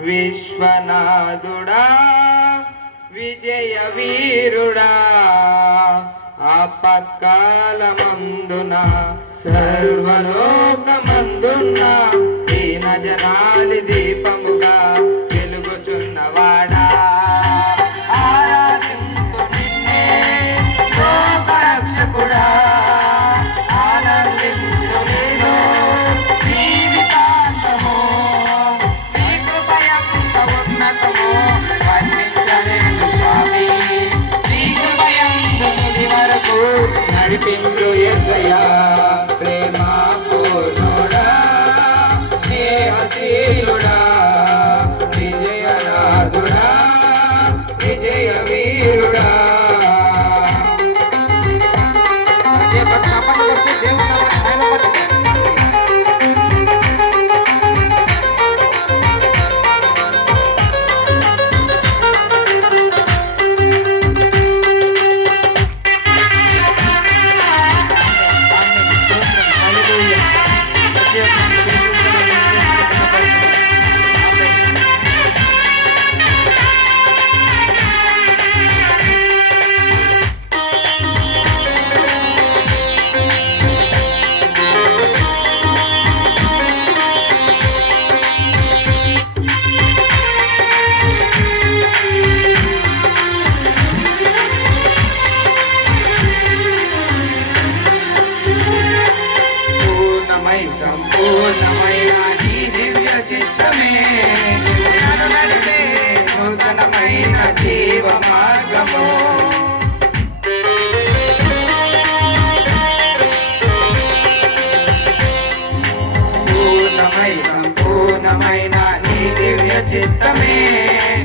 విశ్వనాథుడా విజయ వీరుడా ఆపత్కాలమందున సర్వలోకమందున్న దీన జనాలి దీపం Everything సంపూర్ణమైన నీ దివ్య చిత్తమే. నూతనమైన జీవ మార్గము సంపూర్ణమైన నీ దివ్య చిత్తమే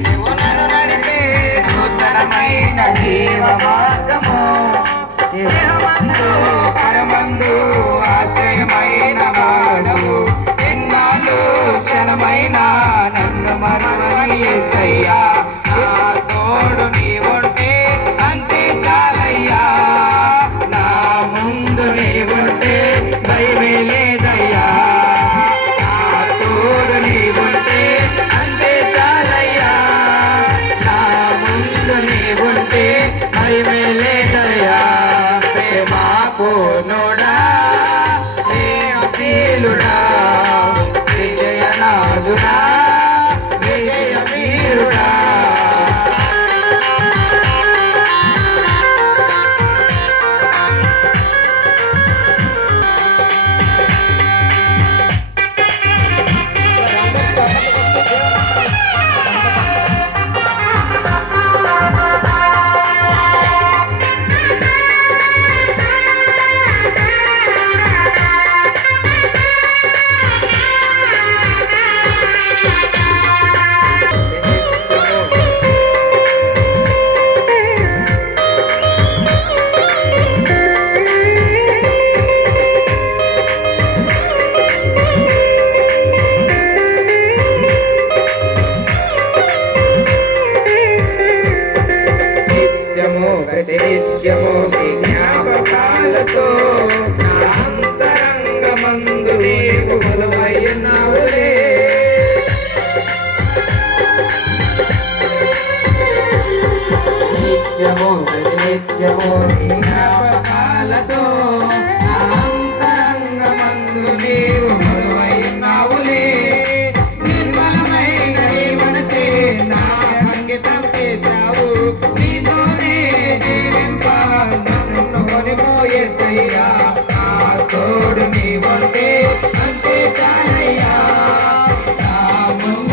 నువ్వు నడిపే నూతనమైన జీవ మార్గము baby, it's your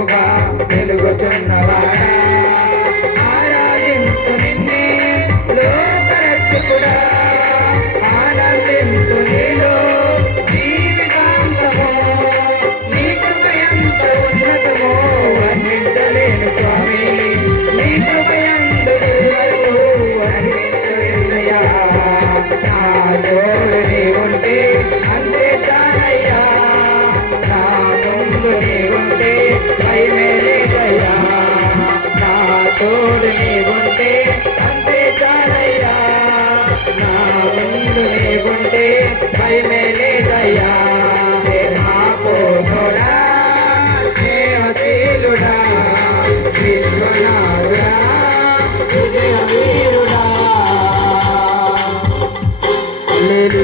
వెలుగుగా వెలుగుతున్నవాడా? ఆరాధింపు నిన్నే లోకరక్షకుడా. ఆనందింపు నీలో జీవితాంతమో నీకృప ఎంత ఉన్నతమో వర్ణించలేను స్వామి. నీ కృపయందు వరకు వర్ణించు హృదయ నాలో Oh.